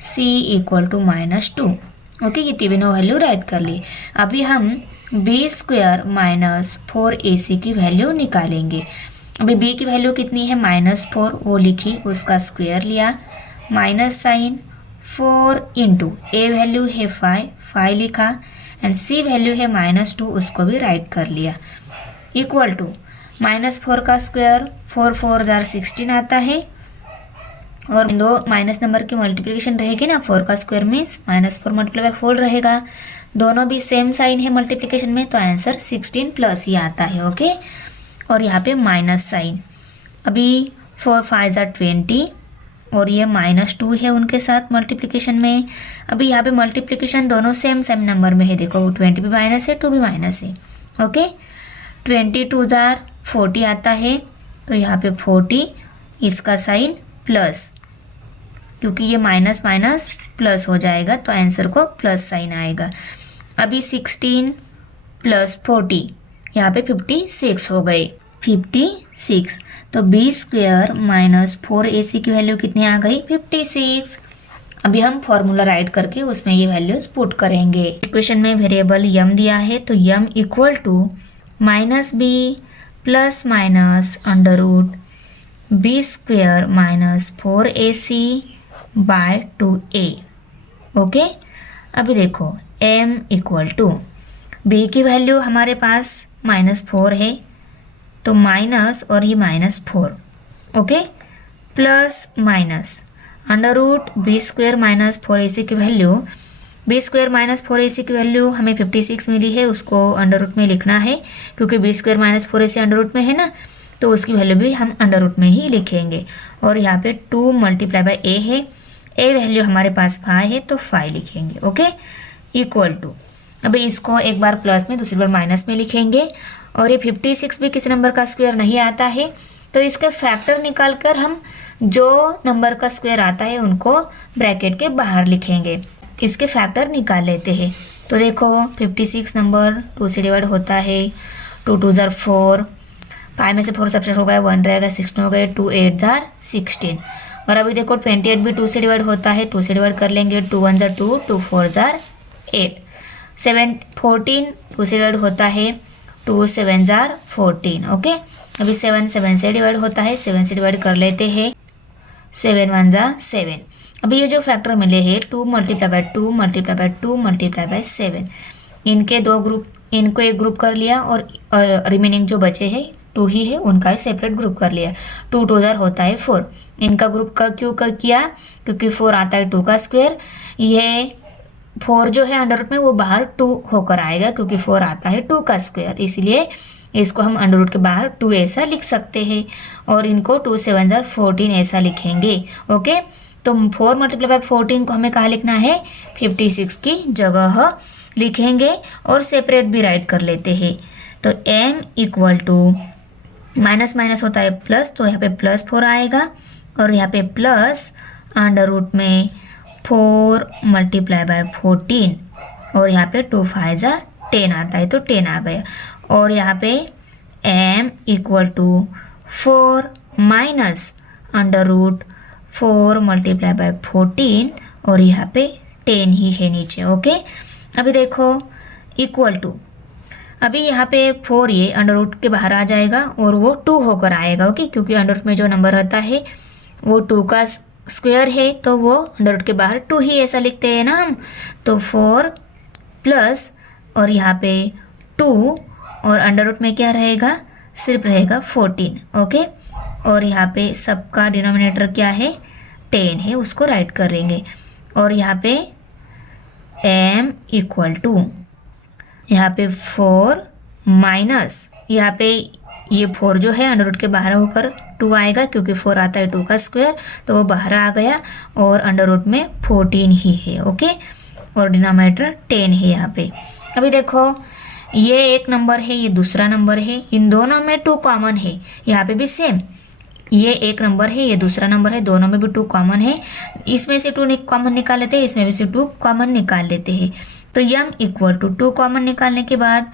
c = -2। ओके, ये तीनों वैल्यू राइट कर ली। अभी हम बी स्क्वायर माइनस 4ac की वैल्यू निकालेंगे। अभी b की वैल्यू कितनी है -4, वो लिखी, उसका स्क्वायर लिया, माइनस साइन 4 इंटू ए वैल्यू है 5 लिखा, एंड c वैल्यू है -2, उसको भी राइट कर लिया, इक्वल टू -4 का स्क्वायर 4 4 जार 16 आता है, और दो माइनस नंबर की मल्टीप्लिकेशन रहेगी ना, 4 का स्क्वायर मीन्स -4 मल्टीप्लाई बाय 4 रहेगा, दोनों भी सेम साइन है मल्टीप्लिकेशन में, तो आंसर 16 प्लस ही आता है। ओके, और यहाँ पे माइनस साइन, अभी 4 5 जार 20 और ये -2 है उनके साथ मल्टीप्लिकेशन में। अभी यहाँ पे मल्टीप्लिकेशन दोनों सेम नंबर में है, देखो 20 भी माइनस है, 2 भी माइनस है। ओके, 22 जार 40 आता है, तो यहाँ पे 40, इसका साइन प्लस, क्योंकि ये माइनस माइनस प्लस हो जाएगा, तो आंसर को प्लस साइन आएगा। अभी 16 प्लस 40, यहाँ पे 56 हो गए, 56, तो बी स्क्वायर माइनस 4ac की वैल्यू कितनी आ गई 56। अभी हम फॉर्मूला राइट करके उसमें ये वैल्यूज पुट करेंगे। इक्वेशन में वेरिएबल यम दिया है, तो m equal to -b plus minus under root b square minus 4ac by 2a। Okay, अभी देखो m इक्वल टू b की वैल्यू हमारे पास -4 है, तो माइनस और ये -4, okay, plus minus under root b square minus 4ac की value, B square minus 4ac की वैल्यू हमें 56 मिली है, उसको अंडर रूट में लिखना है, क्योंकि b square minus 4ac under root में है ना, तो उसकी वैल्यू भी हम अंडर रूट में ही लिखेंगे। और यहाँ पे 2 मल्टीप्लाई बाय a है, a वैल्यू हमारे पास 5 है, तो 5 लिखेंगे। ओके, इक्वल टू, अभी इसको एक बार प्लस में दूसरी बार माइनस में लिखेंगे, और ये 56 भी किसी नंबर का स्क्वायर नहीं आता है, तो इसका फैक्टर निकाल कर हम जो नंबर का स्क्वायर आता है उनको ब्रैकेट के बाहर लिखेंगे। इसके फैक्टर निकाल लेते हैं, तो देखो 56 नंबर 2 से डिवाइड होता है, 2 2 जार 4, 5 में से 4 सब्ट्रैक्ट हो गया, 1 रहेगा, 16 हो गए, 2 8 जार 16। और अभी देखो 28 भी 2 से डिवाइड होता है, 2 से डिवाइड कर लेंगे, 2 1 जार 2, 2 4 जार 8, 14 2 से डिवाइड होता है, 2 7 जार 14। ओके, अभी 7 7 से डिवाइड होता है, 7 से डिवाइड कर लेते हैं, 7 1 जार 7। अभी ये जो फैक्टर मिले हैं 2 multiply bye 2 multiply bye 2 multiply bye 7, इनके दो ग्रुप, इनको एक ग्रुप कर लिया, और रिमेनिंग जो बचे हैं 2 ही है, उनका सेपरेट ग्रुप कर लिया। 2 2 जार होता है 4, इनका ग्रुप का क्यों किया, क्योंकि 4 आता है 2 का स्क्वायर, ये 4 जो है अंडर रूट में वो बाहर 2 होकर आएगा, क्योंकि 4 आता है 2 का स्क्वायर, इसलिए इसको हम अंडर रूट के बाहर 2 ऐसा लिख सकते हैं, और इनको 2 7 जार 14 ऐसा लिखेंगे। ओके, तो 4 मल्टीप्लाई बाय 14 को हमें कहाँ लिखना है, 56 की जगह लिखेंगे, और सेपरेट भी राइट कर लेते हैं। तो m equal to minus minus होता है प्लस, तो यहाँ पे +4 आएगा, और यहाँ पे प्लस अंडर रूट में 4 मल्टीप्लाई बाय 14, और यहाँ पे 2 5 जार 10 आता है, तो 10 आ गया, और यहाँ पे m equal to 4 minus under root 4 multiply by 14, और यहाँ पे 10 ही है नीचे। ओके, अभी देखो इक्वल टू, अभी यहाँ पे 4 ये अंडर रूट के बाहर आ जाएगा, और वो 2 होकर आएगा। ओके, क्योंकि अंडर रूट में जो नंबर रहता है वो 2 का स्क्वायर है, तो वो अंडर रूट के बाहर 2 ही ऐसा लिखते हैं ना हम, तो 4 प्लस, और यहाँ पे 2, और अंडर रूट में क्या रहेगा, सिर्फ रहेगा 14। ओके, और यहाँ पे सबका डिनोमिनेटर क्या है, 10 है, उसको राइट करेंगे, और यहाँ पे m इक्वल टू, यहाँ पे 4 माइनस, यहाँ पे ये 4 जो है अंडर रूट के बाहर होकर 2 आएगा, क्योंकि 4 आता है 2 का स्क्वायर, तो वो बाहर आ गया, और अंडर रूट में 14 ही है। ओके, और डिनोमिनेटर 10 है यहाँ पे। अभी देखो ये एक नंबर है, ये दूसरा नंबर है, इन दोनों में 2 कॉमन है, यहाँ पे भी सेम, ये एक नंबर है, ये दूसरा नंबर है, दोनों में भी 2 कॉमन है, इसमें से 2 कॉमन निकाल लेते हैं, इसमें भी से 2 कॉमन निकाल लेते हैं। तो m इक्वल टू 2 कॉमन निकालने के बाद,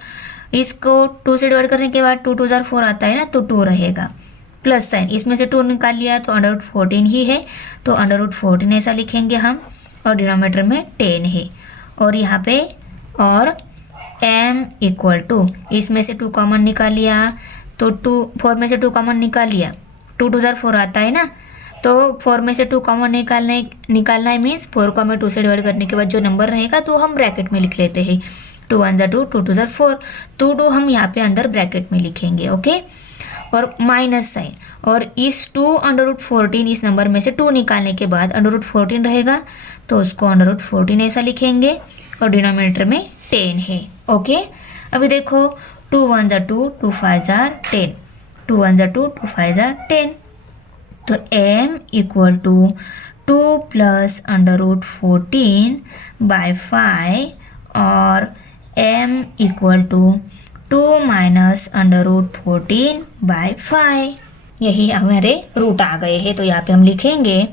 इसको 2 से डिवाइड करने के बाद 2 2 जार 4 आता है ना, तो 2 रहेगा, प्लस साइन, इसमें से 2 निकाल लिया, तो अंडर रूट 14 ही है, तो अंडर रूट 14 ऐसा लिखेंगे हम, और डिनोमिनेटर में 10 है, और यहाँ पे और m इक्वल टू, इसमें से 2 कॉमन निकाल लिया तो 4 में से 2 कॉमन निकाल लिया, 2 2 ज़ार 4 आता है ना, तो 4 में से 2 कॉमन निकालना है मीन्स 4 को हमें 2 से डिवाइड करने के बाद जो नंबर रहेगा तो हम ब्रैकेट में लिख लेते हैं। 2 1 ज़ार 2, 2 2 ज़ार 4, 2 2 हम यहाँ पे अंदर ब्रैकेट में लिखेंगे। ओके, और माइनस साइन, और इस 2√14 इस नंबर में से 2 निकालने के बाद √14 रहेगा तो उसको √14 ऐसा लिखेंगे और डिनोमिनेटर में 10 है। ओके, अभी देखो 2 1 ज़ार 2, 2 5 ज़ार 10, 2 1 ज़ार 2, 2 5 ज़ार 10, तो m equal to 2 plus √14 by 5 और m equal to 2 minus √14 by 5, यही हमारे रूट आ गए हैं। तो यहाँ पे हम लिखेंगे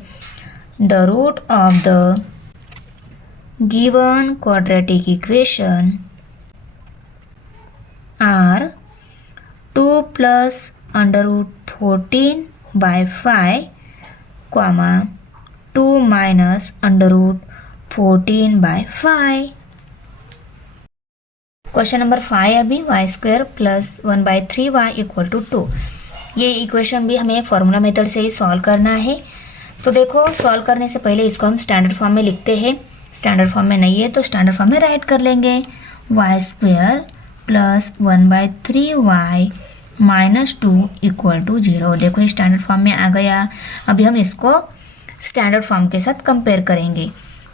the root of the given quadratic equation are 2 plus √14 by 5, comma 2 minus √14 by 5। Question number 5 अभी y² plus 1/3y equal to 2। ये इक्वेशन भी हमें फॉर्मूला मेथड से ही सॉल्व करना है। तो देखो, सॉल्व करने से पहले इसको हम स्टैंडर्ड फॉर्म में लिखते हैं। स्टैंडर्ड फॉर्म में नहीं है तो स्टैंडर्ड फॉर्म में राइट कर लेंगे। y² plus 1/3y minus 2 equal to 0। देखो, ये स्टैंडर्ड फॉर्म में आ गया। अभी हम इसको स्टैंडर्ड फॉर्म के साथ कंपेयर करेंगे।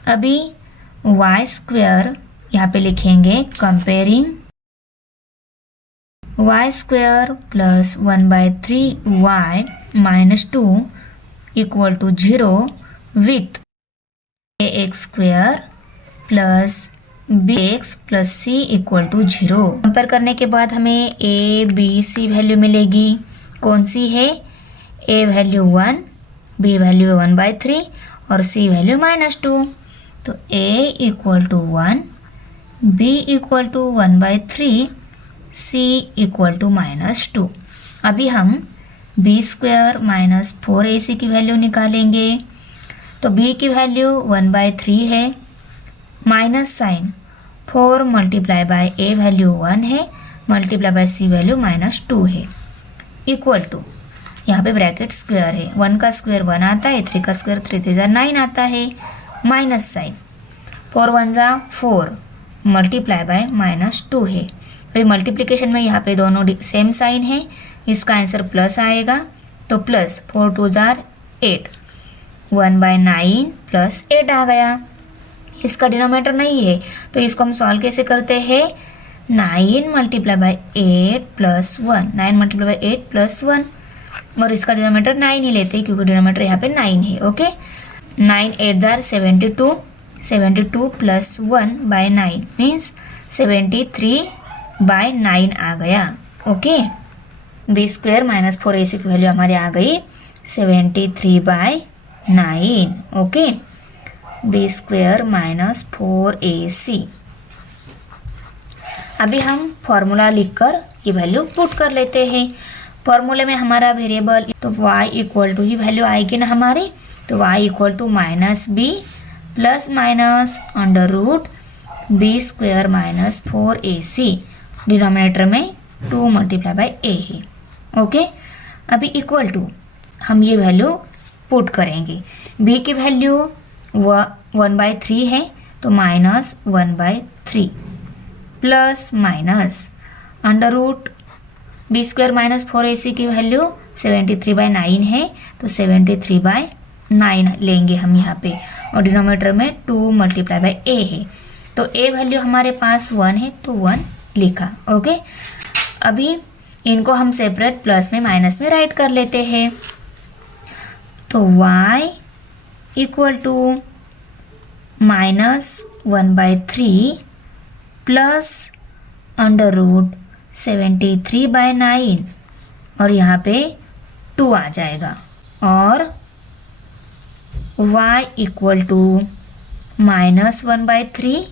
अभी y² यहाँ पे लिखेंगे comparing y² plus 1/3y minus 2 equal to 0 with ax² plus bx plus c equal to 0। Compare करने के बाद हमें a b c वैल्यू मिलेगी। कौन सी है? a वैल्यू 1, b वैल्यू 1/3 और c वैल्यू -2। तो a equal to 1, b equal to 1/3, c equal to -2। अभी हम b² माइनस 4ac की वैल्यू निकालेंगे। तो b की वैल्यू 1/3 है, minus sign 4 multiply by a value 1 है, मल्टीप्लाई बाय c वैल्यू -2 है, इक्वल टू, यहाँ पे ब्रैकेट स्क्वायर है, 1 का स्क्वायर 1 आता है, 3 का स्क्वायर 3 3 ज़ा 9 आता है, माइनस साइन 4 1 ज़ा 4 मल्टीप्लाई बाय -2 है। अभी मल्टीप्लिकेशन में यहाँ पे दोनों सेम साइन है, इसका आंसर प्लस आएगा। तो प्लस 4 2 ज़ार 8, 1/9 प्लस 8 आ गया। इसका डिनोमिनेटर नहीं है तो इसको हम सॉल्व कैसे करते हैं? 9 multiply by 8 plus 1, 9 multiply by 8 plus 1, और इसका डिनोमिनेटर 9 ही लेते हैं क्योंकि डिनोमिनेटर यहाँ पे 9 है। ओके, 9 8 ज़ार 72, 72 प्लस 1/9 मीन्स 73/9 आ गया। ओके, b² माइनस 4ac की वैल्यू हमारी आ गई 73/9। Okay, b² minus 4ac। अभी हम फॉर्मूला लिखकर ये वैल्यू पुट कर लेते हैं। फॉर्मूले में हमारा वेरिएबल तो y इक्वल टू ही वैल्यू आएगी ना हमारी, तो y equal to -b plus minus √b² minus 4ac, denominator में 2 मल्टीप्लाई बाय a है। ओके, अभी इक्वल टू हम ये वैल्यू पुट करेंगे। b की वैल्यू 1/3 है तो -1/3 plus minus √b² minus 4ac की वैल्यू 73/9 है तो 73/9 लेंगे हम यहाँ पे, और डिनोमिनेटर में 2 मल्टीप्लाई बाय a है। तो a वैल्यू हमारे पास 1 है तो 1 लिखा। ओके, अभी इनको हम सेपरेट प्लस में माइनस में राइट कर लेते हैं। तो y इक्वल टू -1/3 प्लस √73/9 और यहाँ पे 2 आ जाएगा, और y इक्वल टू -1/3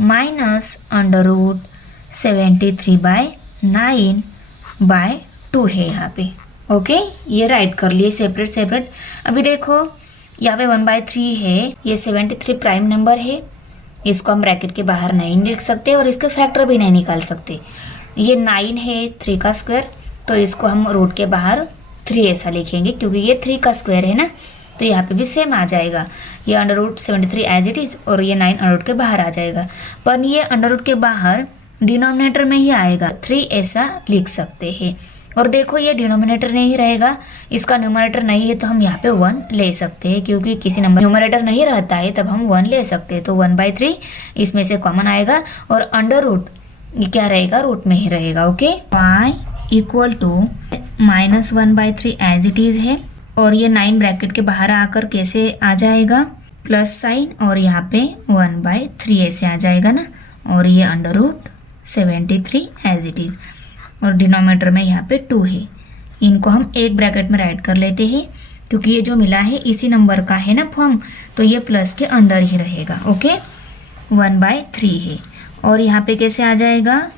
माइनस √73/9/2 है यहाँ पे। ओके, ये राइट कर लिए सेपरेट सेपरेट। अभी देखो यहाँ पे 1/3 है, ये 73 प्राइम नंबर है, इसको हम ब्रैकेट के बाहर नहीं लिख सकते और इसके फैक्टर भी नहीं निकाल सकते। ये 9 है 3 का स्क्वायर, तो इसको हम रूट के बाहर 3 ऐसा लिखेंगे क्योंकि ये 3 का स्क्वायर है ना, तो यहाँ पे भी सेम आ जाएगा। ये under root 73 as it is और ये 9 अंडर रूट के बाहर आ जाएगा, पर ये अंडर रूट के बाहर डिनोमिनेटर में ही आएगा, 3 ऐसा लिख सकते हैं। और देखो ये डिनोमिनेटर नहीं रहेगा, इसका न्यूमरेटर नहीं है तो हम यहाँ पे 1 ले सकते हैं, क्योंकि किसी नंबर न्यूमरेटर नहीं रहता है तब हम 1 ले सकते हैं। तो 1/3 इसमें से कॉमन आएगा और अंडर रूट ये क्या रहेगा, रूट में ही रहेगा। Okay, y equal to -1/3 as it is है और ये 9 ब्रैकेट के बाहर आकर कैसे आ जाएगा, प्लस साइन और यहाँ पे 1/3 ऐसे आ जाएगा ना, और ये under root 73 as it is और डिनोमिनेटर में यहाँ पे 2 है। इनको हम एक ब्रैकेट में राइट कर लेते हैं क्योंकि ये जो मिला है इसी नंबर का है ना फॉर्म, तो ये प्लस के अंदर ही रहेगा। ओके, 1/3 है और यहाँ पे कैसे आ जाएगा,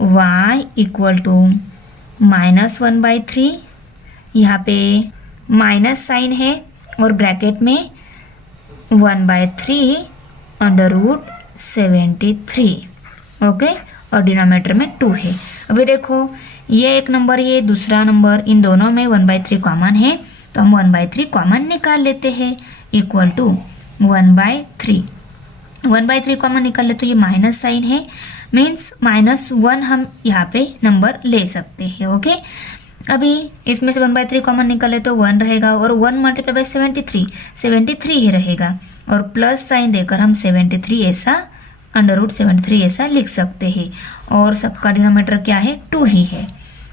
y इक्वल टू -1/3, यहाँ पे माइनस साइन है और ब्रैकेट में 1/3 अंडर रूट 73। ओके, और डिनोमिनेटर में 2 है। अभी देखो ये एक नंबर ये दूसरा नंबर, इन दोनों में 1/3 कॉमन है तो हम 1/3 कॉमन निकाल लेते हैं, इक्वल टू 1/3। 1/3 कॉमन निकाल ले तो ये माइनस साइन है, मीन्स -1 हम यहाँ पे नंबर ले सकते हैं। ओके, अभी इसमें से 1/3 कॉमन निकाले तो 1 रहेगा और 1 मल्टीप्लाई बाई 73 ही रहेगा और प्लस साइन देकर हम 73 ऐसा अंडर रूट 73 ऐसा लिख सकते हैं और सबका डिनोमिनेटर क्या है, 2 ही है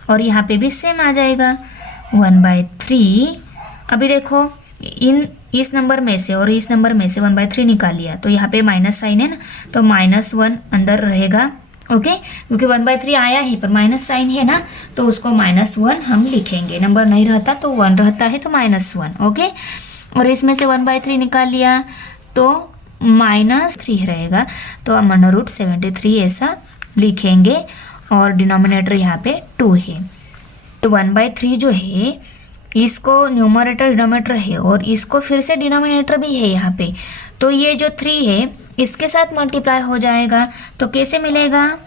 और यहाँ पे भी सेम आ जाएगा 1/3। अभी देखो इस नंबर में से और इस नंबर में से 1/3 निकाल लिया तो यहाँ पे माइनस साइन है ना, तो -1 अंदर रहेगा। ओके, क्योंकि 1/3 आया ही पर माइनस साइन है ना, तो उसको -1 हम लिखेंगे। नंबर नहीं रहता तो 1 रहता है तो -1। ओके, और इसमें से 1/3 निकाल लिया तो -3 रहेगा, तो हम अंडर रूट 73 ऐसा लिखेंगे और डिनोमिनेटर यहाँ पे 2 है। तो 1/3 जो है इसको न्यूमरेटर डिनोमिनेटर है और इसको फिर से डिनोमिनेटर भी है यहाँ पे, तो ये जो 3 है इसके साथ मल्टीप्लाई हो जाएगा। तो कैसे मिलेगा,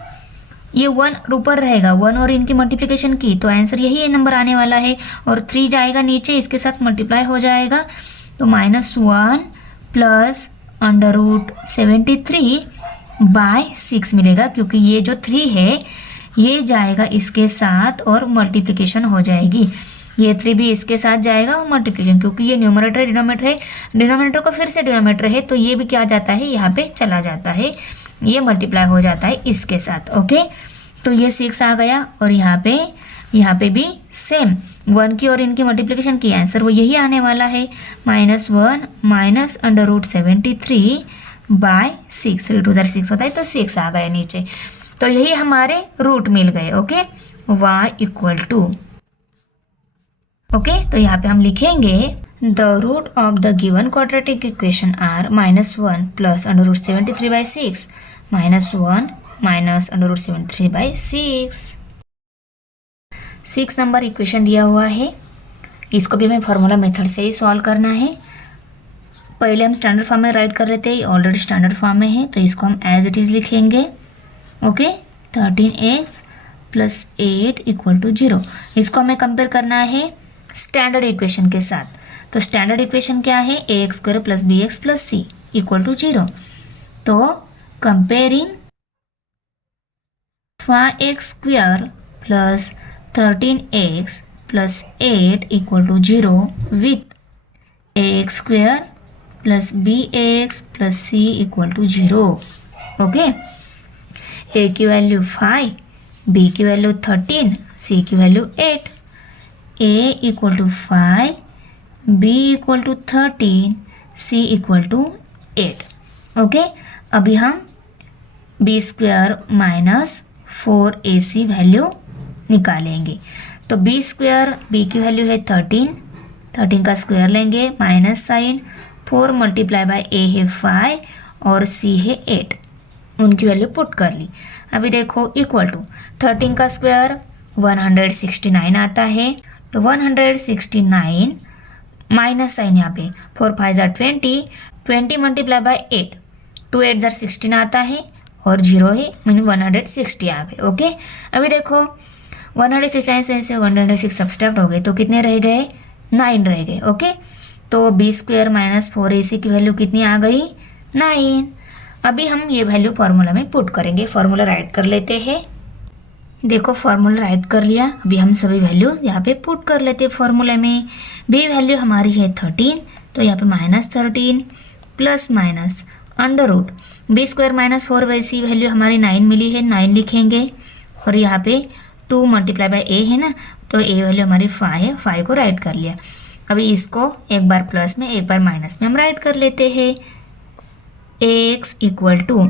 ये 1 ऊपर रहेगा, 1 और इनकी मल्टीप्लिकेशन की तो आंसर यही नंबर आने वाला है और 3 जाएगा नीचे, इसके साथ मल्टीप्लाई हो जाएगा तो -1 प्लस अंडर रूट 73/6 मिलेगा, क्योंकि ये जो 3 है ये जाएगा इसके साथ और मल्टीप्लिकेशन हो जाएगी, ये 3 भी इसके साथ जाएगा और मल्टीप्लिकेशन, क्योंकि ये न्यूमरेटर डिनोमिनेटर है, डिनोमिनेटर को फिर से डिनोमिनेटर है तो ये भी क्या जाता है, यहाँ पे चला जाता है, ये मल्टीप्लाई हो जाता है इसके साथ। ओके, तो ये 6 आ गया और यहाँ पे भी सेम 1 की और इनकी मल्टीप्लिकेशन की आंसर वो यही आने वाला है, -1 माइनस अंडर रूट 73/6, 3 2 6 होता है तो 6 आ गया नीचे, तो यही हमारे रूट मिल गए। Okay, y equal to, okay, तो यहाँ पे हम लिखेंगे the root of the given quadratic equation are -1 plus under root 73/6 -1 minus under root 73/6। 6 number equation दिया हुआ है, इसको भी हमें फार्मूला मेथड से ही सॉल्व करना है। पहले हम स्टैंडर्ड फॉर्म में राइट कर लेते हैं, ऑलरेडी स्टैंडर्ड फॉर्म में है तो इसको हम एज इट इज़ लिखेंगे। Okay, 13x + 8 = 0। इसको हमें कंपेयर करना है स्टैंडर्ड इक्वेशन के साथ, तो स्टैंडर्ड इक्वेशन क्या है, ax² + bx + c = 0। तो comparing 5x² + 13x + 8 = 0 with ax² + bx + c = 0। Okay, a की वैल्यू 5, b की वैल्यू 13, c की value 8। a = 5, b = 13, c = 8। Okay, अभी हम b² - 4ac वैल्यू निकालेंगे। तो b² b की वैल्यू है 13 का स्क्वायर लेंगे, माइनस साइन, 4 × a है 5 और c है 8, उनकी वैल्यू पुट कर ली। अभी देखो इक्वल टू 13 का स्क्वायर 169 आता है, तो 169 माइनस साइन यहाँ पे 4 × 5 = 20 × 8 2 8 जार 16 आता है और 0 है, मीन 160 आ गए। ओके, अभी देखो 169 से 106 सब्सट्रैक्ट हो गए तो कितने रह गए, 9 रह गए। ओके, तो बी स्क्वायर माइनस 4ac की वैल्यू कितनी आ गई, 9। अभी हम ये वैल्यू फार्मूला में पुट करेंगे। फार्मूला राइट कर लेते हैं। देखो फार्मूला राइट कर लिया। अभी हम सभी वैल्यूज यहाँ पे पुट कर लेते हैं फार्मूले में। बी वैल्यू हमारी है 13, तो यहाँ पे -13 plus minus under root b square minus 4 वैसी वैल्यू हमारी 9 मिली है, 9 लिखेंगे। और यहाँ पे 2 मल्टीप्लाई बाय ए है ना, तो ए वैल्यू हमारी 5 है, 5 को राइट कर लिया। अभी इसको एक बार प्लस में एक बार माइनस में हम राइट कर लेते हैं। x equal to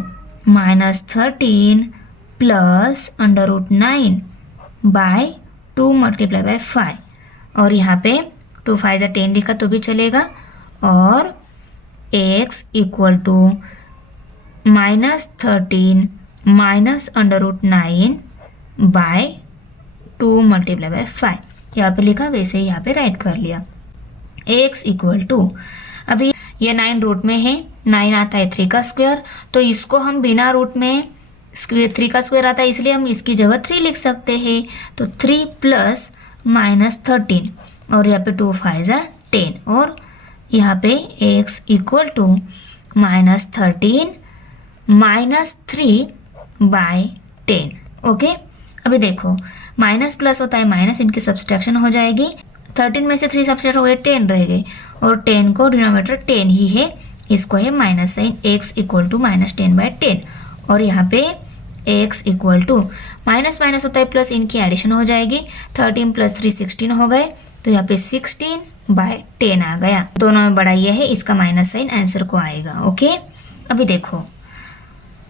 -13 plus under root 9 by 2 multiply by 5, और यहाँ पे 2 5 10 लिखा तो भी चलेगा। और x equal to -13 minus under root 9 by 2 multiply by 5, यहाँ पे लिखा वैसे ही यहाँ पे राइट कर लिया। x इक्वल टू, अभी ये 9 रूट में है, 9 आता है 3 का स्क्वायर, तो इसको हम बिना रूट में 3 का स्क्वायर आता है इसलिए हम इसकी जगह 3 लिख सकते हैं। तो 3 प्लस -13 और यहाँ पे 2 5 10, और यहाँ पे x equal to -13 -3 by 10। Okay, अभी देखो माइनस प्लस होता है माइनस, इनकी सब्सट्रैक्शन हो जाएगी। 13 में से 3 सब्सट्रैक्ट हो गए, 10 रह गए, और 10 को डिनोमिनेटर 10 ही है, इसको है minus sign. x equal to -10 by 10, और यहाँ पे x equal to minus minus होता है प्लस, इनकी एडिशन हो जाएगी। 13 प्लस 3 16 हो गए, तो यहाँ पे 16 बाय 10 आ गया। दोनों में बड़ा ये है, इसका माइनस साइन आंसर को आएगा। ओके, अभी देखो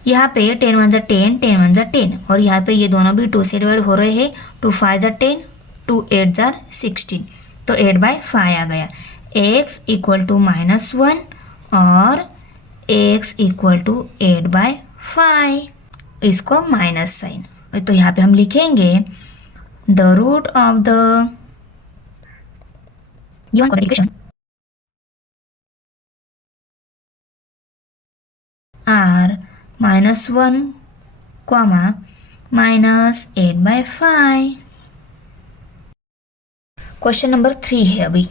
यहाँ पे 10 1 10, 10 1 10, और यहाँ पे ये दोनों भी 2 से डिवाइड हो रहे हैं। 2 5 10, 2 8 16, तो 8 बाय 5 आ गया। x इक्वल टू -1 और x इक्वल टू 8 बाय 5, इसको माइनस साइन, तो यहाँ पे हम लिखेंगे the root of the given quadratic equation are -1, -8 by 5। Question number 3 है अभी।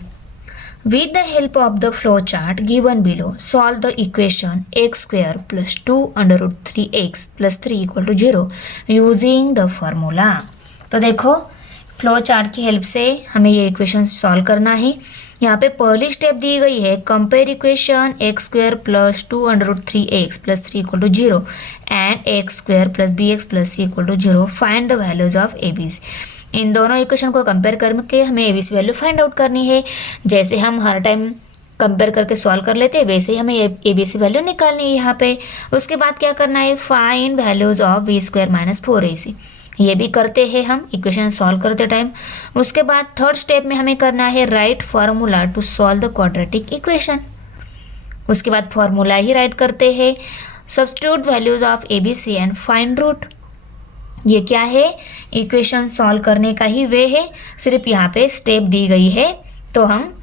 With the help of the flow chart given below, solve the equation x square plus 2 under root 3x plus 3 equal to 0 using the formula। तो देखो flow chart की help से हमें ये equation solve करना है। यहाँ पे पहली स्टेप दी गई है, compare equation x square plus 2 under root 3x plus 3 equal to 0 and x square plus bx plus c equal to 0, find the values of abc। इन दोनों इक्वेशन को कंपेयर करके हमें abc वैल्यू फाइंड आउट करनी है। जैसे हम हर time compare करके सॉल्व कर लेते हैं, वैसे ही हमें abc वैल्यू निकालनी है यहाँ पे। उसके बाद क्या करना है, find values of v square minus 4ac, ये भी करते हैं हम इक्वेशन सॉल्व करते टाइम। उसके बाद थर्ड स्टेप में हमें करना है write formula to solve the quadratic equation. उसके बाद फार्मूला ही राइट करते हैं, substitute values of abc and find root. ये क्या है, इक्वेशन सॉल्व करने का ही वे है, सिर्फ यहाँ पे स्टेप दी गई है तो हम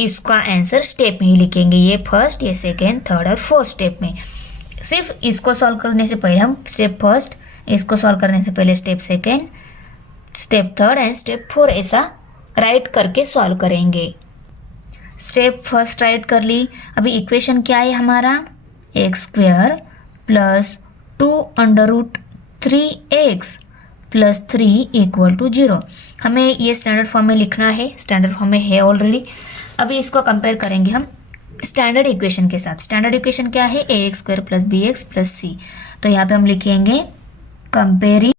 इसका आंसर स्टेप में ही लिखेंगे। ये फर्स्ट, ये सेकेंड, थर्ड और फोर्थ स्टेप में। सिर्फ इसको सॉल्व करने से पहले हम स्टेप फर्स्ट, इसको सॉल्व करने से पहले step second, step third and step 4 ऐसा राइट करके सॉल्व करेंगे। स्टेप फर्स्ट राइट कर ली। अभी इक्वेशन क्या है हमारा, x square plus 2 under root 3x plus 3 equal to 0। हमें ये स्टैंडर्ड फॉर्म में लिखना है, स्टैंडर्ड फॉर्म में है ऑलरेडी। अभी इसको कंपेयर करेंगे हम स्टैंडर्ड इक्वेशन के साथ। स्टैंडर्ड इक्वेशन क्या है, ax square plus bx plus c। तो यहाँ पे हम लिखेंगे comparing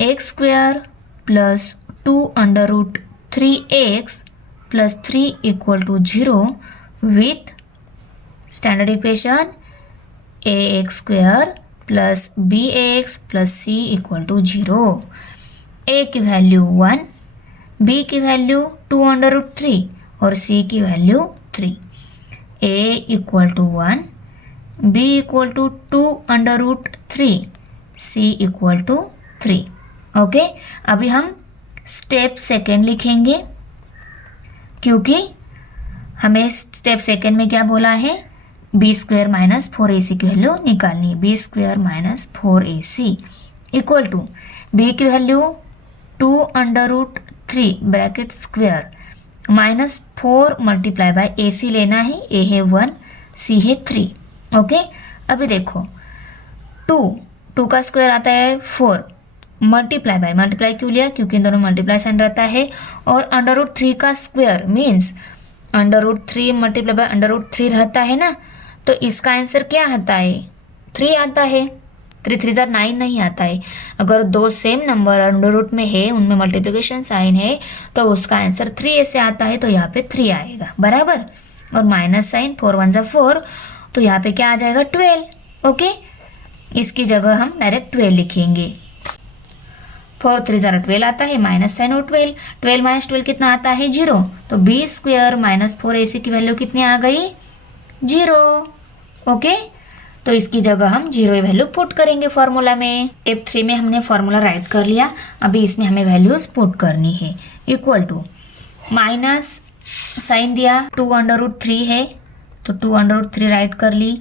x square plus 2 under root 3x plus 3 equal to 0 with standard equation ax square plus bx plus c equal to 0। a की वैल्यू 1, b की value 2 under root 3 और c की value 3। a equal to 1, b equal to 2 under root 3, c equal to 3। Okay, अभी हम step second लिखेंगे क्योंकि हमें step second में क्या बोला है, बी स्क्वेयर माइनस 4ac की वैल्यू निकालनी है। B square minus 4ac equal to b की value 2√3 bracket square minus 4 multiply by ac लेना है। a है 1, c है 3। ओके, अभी देखो 2 का स्क्वायर आता है 4, मल्टीप्लाई क्यों लिया, क्योंकि इन दोनों मल्टीप्लाई साइन रहता है। और √3 का स्क्वायर मीन्स √3 मल्टीप्लाई बाय √3 रहता है ना, तो इसका आंसर क्या आता है, 3 आता है। 3 3 9 नहीं आता है। अगर दो सेम नंबर अंडर रूट में है, उनमें मल्टीप्लिकेशन साइन है, तो उसका आंसर 3 ऐसे आता है, तो यहाँ पे 3 आएगा बराबर। और माइनस साइन 4 1 जा 4, तो यहाँ पे क्या आ जाएगा 12। ओके, इसकी जगह हम डायरेक्ट 12 लिखेंगे। 4 3 ज़रा 12 आता है, माइनस साइन और 12 माइनस 12 कितना आता है 0, तो बी स्क्वेयर माइनस 4ac की वैल्यू कितनी आ गई 0। ओके, तो इसकी जगह हम 0 वैल्यू पुट करेंगे फॉर्मूला में। स्टेप 3 में हमने फॉर्मूला राइट कर लिया, अभी इसमें हमें वैल्यूज पुट करनी है। इक्वल टू माइनस साइन दिया 2√3 है, तो 2√3 राइट कर ली,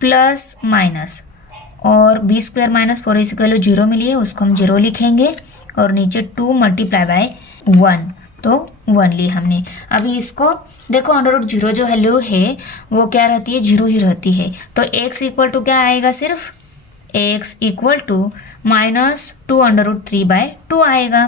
प्लस माइनस और बी स्क्वायर माइनस 4ac की वैल्यू 0 मिली है, उसको हम 0 लिखेंगे। और नीचे 2 मल्टीप्लाई बाय 1, तो 1 ली हमने। अभी इसको देखो √0 जो वैल्यू है वो क्या रहती है, 0 ही रहती है। तो x इक्वल टू क्या आएगा, सिर्फ x equal to minus 2√3 by 2 आएगा।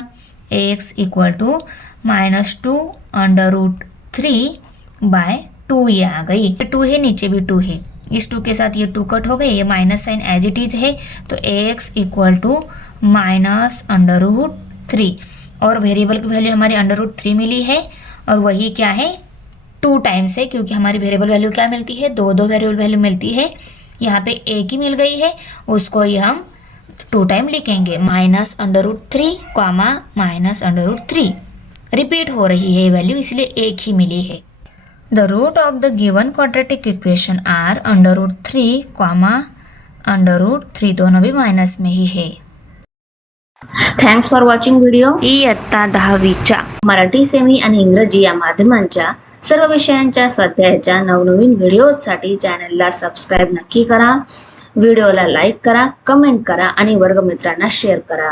x equal to minus 2√3 by 2 ये आ गई। 2 है, नीचे भी 2 है, इस 2 के साथ ये 2 कट हो गए, ये minus sign as it is है, तो x इक्वल टू माइनस √3। और वेरिएबल की वैल्यू हमारी √3 मिली है, और वही क्या है 2 टाइम्स है, क्योंकि हमारी वेरिएबल वैल्यू क्या मिलती है, दो वेरिएबल वैल्यू मिलती है। यहाँ पे एक ही मिल गई है, उसको ही हम 2 टाइम लिखेंगे, माइनस √3 कॉमा माइनस √3 रिपीट हो रही है वैल्यू, इसलिए एक ही मिली है। The root of the given quadratic equation are √3 comma √3, दोनों भी माइनस में ही है। Thanks for watching video. इयत्ता 10वीच्या मराठी, सेमी आणि इंग्रजी या माध्यमांच्या सर्व विषयांच्या स्वाध्यायाच्या नवनवीन व्हिडिओसाठी चॅनलला सबस्क्राईब नक्की करा, व्हिडिओला लाईक करा, कमेंट करा आणि वर्गमित्रांना शेअर करा।